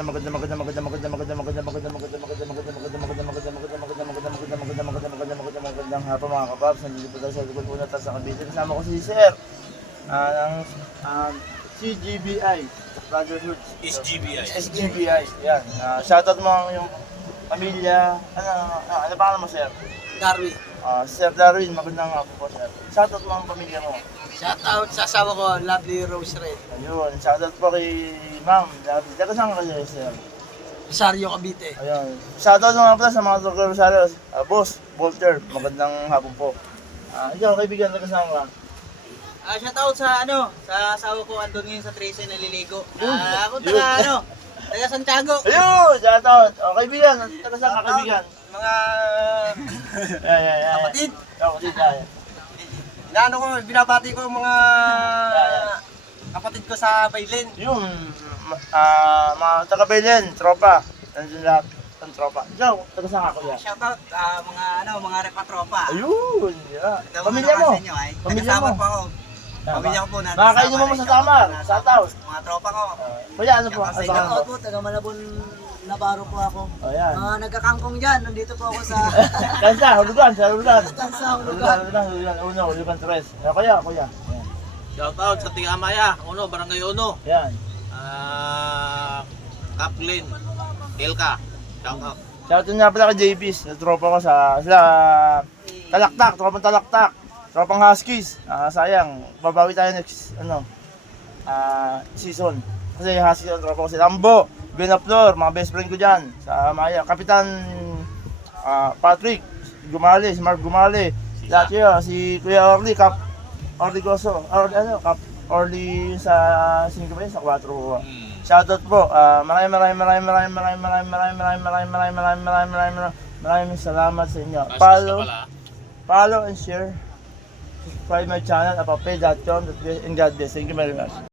Magandang hapon mga kababs. Nandito po tayo sa likod po natin sa Cavite. Kasama ko si Sir ng CGBI Brotherhood. SGBI. Yan. Shoutout mo ang yung pamilya. Ano pa mo, Sir? Darwin. Sir Darwin, magandang hapon po, Sir. Shoutout mo ang pamilya mo. Shoutout sa asawa ko, Lovely Rose Red. Ayun. Shoutout po kay Ma'am. Daga saan ka kayo, Sir? Rosario, Cavite. Ayun. Shoutout mo nga pala sa mga Dr. Rosario. Boss, Walter, magandang hapon po. Ikaw, kaibigan, daga saan ka? Shoutout sa sa asawa ko, andun ngayon sa Tracy, naliligo. Ako taga taga Santiago. Ayun, shoutout. Kaibigan, daga saan ka, kaibigan? Mga kapatid. Kapatid, ay. Binabati ko yung mga kapatid ko sa Bailin. Yun, mga taga-Belen, tropa. Nandun lahat ng tropa. Ikaw, taga saan ka, kuya? Shoutout mga repatropa. Ayun, yeah. Pamilya mo? Pamilya mo? pa ako. Pamilya ko po na. Makakainin mo sa Samar, sa Taos. Mga tropa ko. Kuya, ano po? Sa Ano inyo po, taga Malabon Navarro po ako. O, yan. Nagkakangkong dyan, nandito po ako sa Kansa, hulugan, sa hulugan. Tansa, Hulugan. Hulugan, hulugan, tres. Kuya. Yan. Shoutout sa Tingamaya, Barangay Uno. Yan. Kaplin, Elka. Shoutout. Shoutout nga pala kay JP's, na tropa ko sa Talaktak, tropang Talaktak, tropang Huskies. Sayang, babawi tayo next season. Kasi Huskies ang tropa ko si Lambo, Benaflor, mga best friend ko dyan sa Maya. Kapitan Patrick Gumali, si Mark Gumali. Lahat yun, si Kuya Orly, Orly Goso, Orly sa sino ba yun? Sa 4. Shoutout po. Maraming salamat sa inyo. Follow and share. Subscribe my channel, apapay.com, and God bless. Thank you very much.